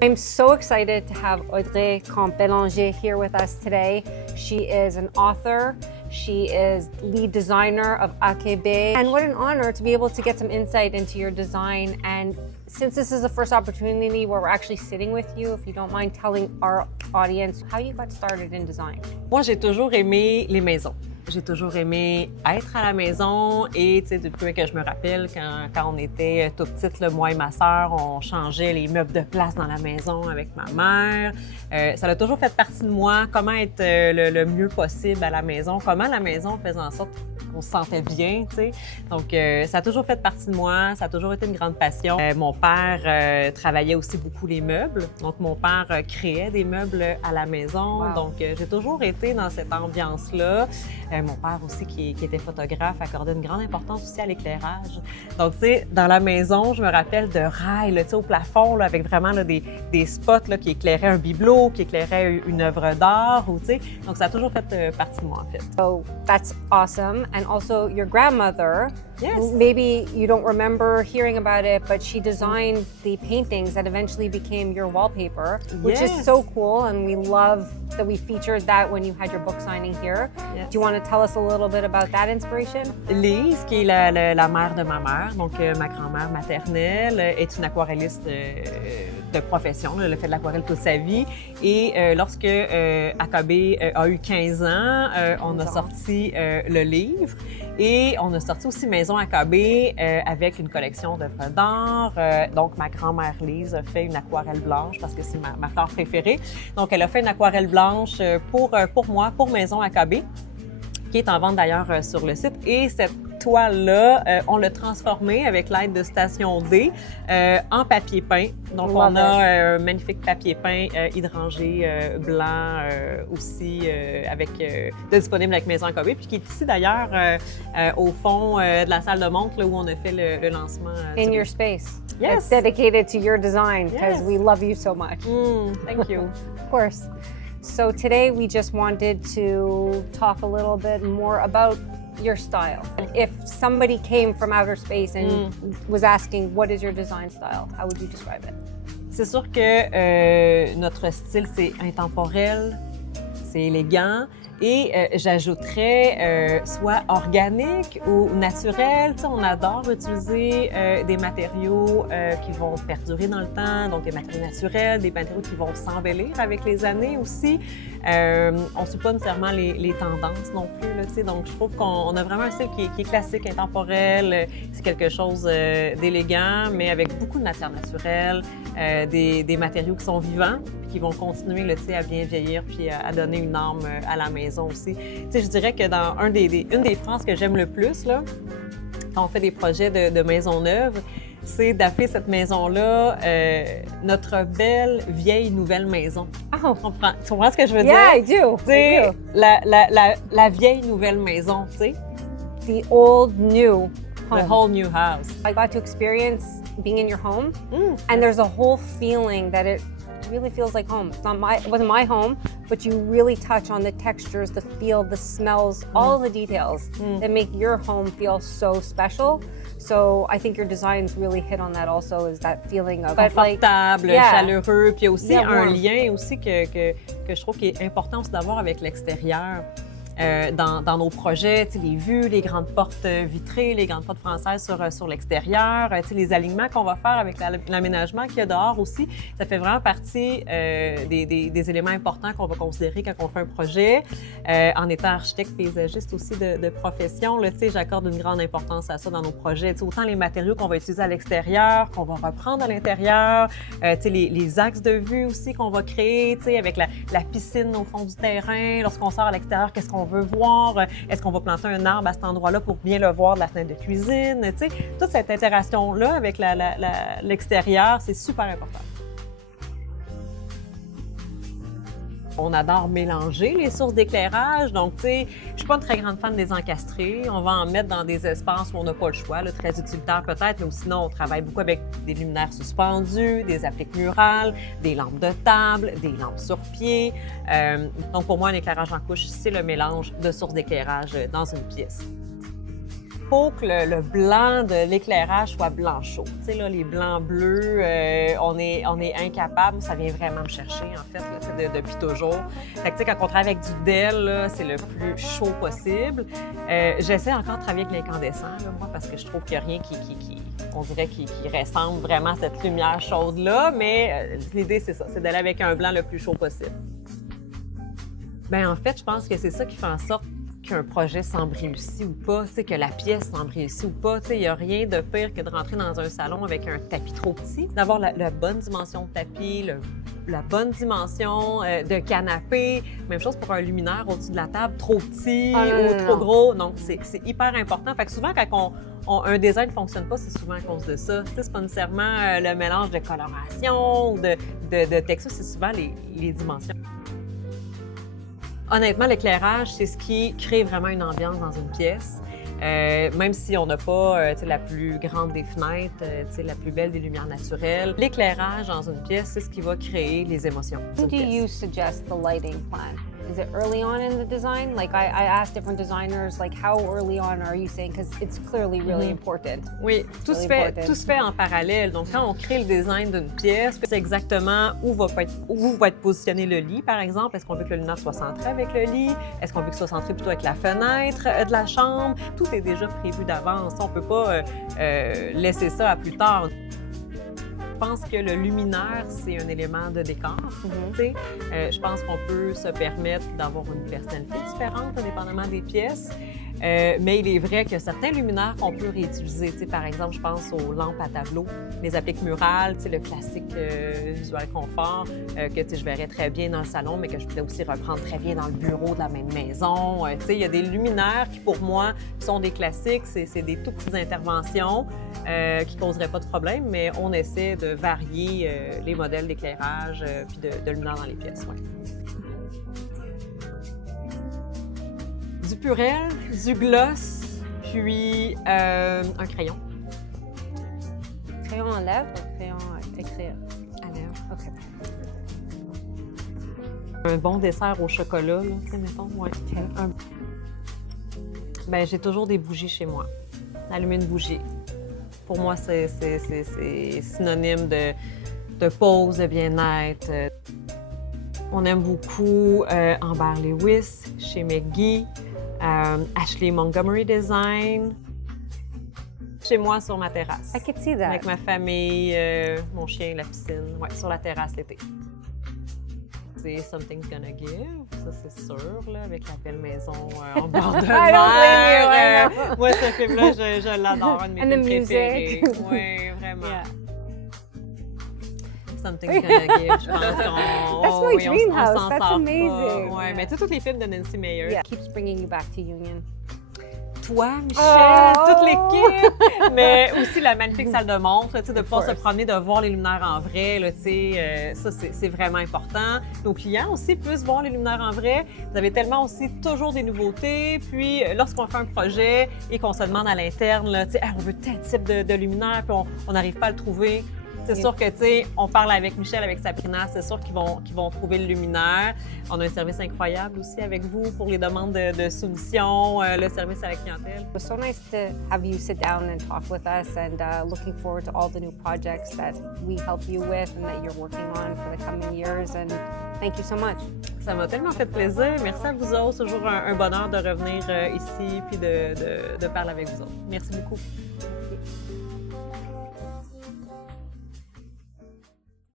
I'm so excited to have Audrey Comte-Bélanger here with us today. She is an author. She is lead designer of AKB. And what an honor to be able to get some insight into your design. And since this is the first opportunity where we're actually sitting with you, if you don't mind telling our audience how you got started in design. Moi, j'ai toujours aimé les maisons. J'ai toujours aimé être à la maison et, tu sais, depuis que je me rappelle, quand on était tout petite, là, moi et ma sœur, on changeait les meubles de place dans la maison avec ma mère. Ça a toujours fait partie de moi, comment être le mieux possible à la maison, comment la maison faisait en sorte qu'on se sentait bien, tu sais. Donc, ça a toujours fait partie de moi, ça a toujours été une grande passion. Mon père travaillait aussi beaucoup les meubles. Donc, mon père créait des meubles à la maison. Wow. Donc, j'ai toujours été dans cette ambiance-là. Mon père aussi, qui était photographe, accordait une grande importance aussi à l'éclairage. Donc, tu sais, dans la maison, je me rappelle de rails, tu sais, au plafond, là, avec vraiment là, des spots là, qui éclairaient un bibelot, qui éclairaient une œuvre d'art, ou tu sais. Donc, ça a toujours fait partie de moi, en fait. So that's awesome. And also your grandmother, Yes. maybe you don't remember hearing about it, but she designed the paintings that eventually became your wallpaper, which is Yes. so cool. And we love that we featured that when you had your book signing here. Yes. Do you want to tell us a little bit about that inspiration? Lise, qui est la mère de ma mère, donc ma grand-mère maternelle, est une aquarelliste de profession. Elle a fait de l'aquarelle toute sa vie. Et lorsque AKB a eu 15 ans, on a sorti le livre. Et on a sorti aussi Maison AKB avec une collection d'œuvres d'art. Donc, ma grand-mère Lise a fait une aquarelle blanche parce que c'est ma fleur préférée. Donc, elle a fait une aquarelle blanche pour moi, pour Maison AKB, qui est en vente d'ailleurs sur le site. Et cette toile-là, on l'a transformée avec l'aide de Station D en papier peint. Donc, on a un magnifique papier peint hydrangé blanc aussi disponible avec Maison AKB, puis qui est ici d'ailleurs au fond de la salle de montre là, où on a fait le lancement. In your space. Yes. It's dedicated to your design because Yes. we love you so much. Thank you. Of course. So today we just wanted to talk a little bit more about your style. If somebody came from outer space and was asking, what is your design style? How would you describe it? C'est sûr que notre style, c'est intemporel, c'est élégant. Et j'ajouterais soit organique ou naturel. Tu sais, on adore utiliser des matériaux qui vont perdurer dans le temps, donc des matériaux naturels, des matériaux qui vont s'embellir avec les années aussi. On ne suit pas nécessairement les tendances non plus, là, tu sais. Donc, je trouve qu'on a vraiment un style qui est classique, intemporel. C'est quelque chose d'élégant, mais avec beaucoup de matières naturelles, des matériaux qui sont vivants, puis qui vont continuer là, tu sais, à bien vieillir, puis à donner une âme à la maison aussi. Tu sais, je dirais que dans une des phrases que j'aime le plus, là, quand on fait des projets de maison neuve, c'est d'appeler cette maison-là notre belle vieille nouvelle maison. Oh, Tu comprends ce que je veux yeah, dire? I do. Tu sais, I do. la vieille nouvelle maison, tu sais, The old new the home. whole new house. I got to experience being in your home, and there's a whole feeling that it really feels like home. It wasn't my home, but you really touch on the textures, the feel, the smells, all the details that make your home feel so special. So I think your designs really hit on that also, is that feeling of Confortable, yeah. chaleureux, puis il y a aussi Yeah, un warm. lien aussi que je trouve qui est important aussi d'avoir avec l'extérieur. Dans nos projets, tu sais, les vues, les grandes portes vitrées, les grandes portes françaises sur l'extérieur, tu sais, les alignements qu'on va faire avec l'aménagement qu'il y a dehors aussi, ça fait vraiment partie des éléments importants qu'on va considérer quand on fait un projet. En étant architecte paysagiste aussi de profession, là, tu sais, j'accorde une grande importance à ça dans nos projets. Tu sais, autant les matériaux qu'on va utiliser à l'extérieur, qu'on va reprendre à l'intérieur, tu sais, les axes de vue aussi qu'on va créer, tu sais, avec la piscine au fond du terrain. Lorsqu'on sort à l'extérieur, qu'est-ce qu'on veut voir? Est-ce qu'on va planter un arbre à cet endroit-là pour bien le voir de la fenêtre de cuisine? Tu sais, toute cette interaction-là avec l'extérieur, c'est super important. On adore mélanger les sources d'éclairage. Donc, tu sais, je suis pas une très grande fan des encastrés. On va en mettre dans des espaces où on n'a pas le choix, là, très utilitaires peut-être, mais sinon, on travaille beaucoup avec des luminaires suspendus, des appliques murales, des lampes de table, des lampes sur pied. Donc, pour moi, un éclairage en couche, c'est le mélange de sources d'éclairage dans une pièce. faut que le blanc de l'éclairage soit blanc chaud. Tu sais, là, les blancs bleus, on est incapable. Ça vient vraiment me chercher, en fait, là, tu sais, depuis toujours. Fait que, tu sais, quand on travaille avec du DEL, là, c'est le plus chaud possible. J'essaie encore de travailler avec l'incandescent, là, moi, parce que je trouve qu'il n'y a rien on dirait, qui ressemble vraiment à cette lumière chaude-là. Mais l'idée, c'est ça, c'est d'aller avec un blanc le plus chaud possible. Bien, en fait, je pense que c'est ça qui fait en sorte qu'un projet semble réussi ou pas, tu sais, que la pièce semble réussie ou pas. Tu sais, il n'y a rien de pire que de rentrer dans un salon avec un tapis trop petit, d'avoir la bonne dimension de tapis, la bonne dimension de canapé. Même chose pour un luminaire au-dessus de la table, trop petit ou trop gros. Donc, c'est hyper important. Fait que souvent, quand un design ne fonctionne pas, c'est souvent à cause de ça. Tu sais, c'est pas nécessairement le mélange de coloration ou de texture, c'est souvent les dimensions. Honnêtement, l'éclairage, c'est ce qui crée vraiment une ambiance dans une pièce. Même si on n'a pas la plus grande des fenêtres, la plus belle des lumières naturelles, l'éclairage dans une pièce, c'est ce qui va créer les émotions. When do you suggest the lighting plan? Is it early on in the design? Like I asked different designers, like how early on are you saying? Because it's clearly really important. Oui, tout se fait en parallèle. Donc, quand on crée le design d'une pièce, c'est exactement où va être positionné le lit, par exemple. Est-ce qu'on veut que le luminaire soit centré avec le lit? Est-ce qu'on veut qu'il soit centré plutôt avec la fenêtre de la chambre? Tout est déjà prévu d'avance. On ne peut pas laisser ça à plus tard. Je pense que le luminaire, c'est un élément de décor. Je pense qu'on peut se permettre d'avoir une personnalité différente, indépendamment des pièces. Mais il est vrai que certains luminaires qu'on peut réutiliser, par exemple, je pense aux lampes à tableau, les appliques murales, le classique visuel confort, que je verrais très bien dans le salon, mais que je pourrais aussi reprendre très bien dans le bureau de la même maison. Il y a des luminaires qui, pour moi, sont des classiques. C'est des tout petites interventions qui ne causeraient pas de problème, mais on essaie de varier les modèles d'éclairage puis de luminaires dans les pièces. Ouais. Du purel, du gloss, puis un crayon. Crayon à lèvres ou crayon à écrire? À lèvres. OK. Un bon dessert au chocolat, là, tu sais, mettons. Ouais. Ben, j'ai toujours des bougies chez moi. Allumer une bougie. Pour moi, c'est synonyme de pause, de bien-être. On aime beaucoup Amber Lewis chez McGee. Ashley Montgomery Design. Chez moi, sur ma terrasse. I could see that. Avec ma famille, mon chien, la piscine. Ouais, sur la terrasse l'été. C'est Something's Gonna Give, ça c'est sûr, là, avec la belle maison en bord de mer. Moi, ce film-là, je l'adore, un de mes films préférés. Oui, vraiment. Yeah. Something's Gonna Give, je pense That's my dream house. That's amazing. Oui, mais tous les films de Nancy Meyer. Yeah. Keeps bringing you back to Union. Toi, Michel, toute l'équipe, mais aussi la magnifique salle de montre, de pouvoir se promener, de voir les luminaires en vrai, là, ça c'est vraiment important. Nos clients aussi puissent voir les luminaires en vrai. Vous avez tellement aussi toujours des nouveautés, puis lorsqu'on fait un projet et qu'on se demande à l'interne, on veut tel type de luminaire, puis on n'arrive pas à le trouver. C'est sûr que, on parle avec Michel, avec Sabrina, c'est sûr qu'ils vont trouver le luminaire. On a un service incroyable aussi avec vous pour les demandes de soumission, le service à la clientèle. It was so nice to have you sit down and talk with us, and looking forward to all the new projects that we help you with and that you're working on for the coming years. And thank you so much. Ça m'a tellement fait plaisir. Merci à vous autres. Toujours un bonheur de revenir ici puis de parler avec vous autres. Merci beaucoup.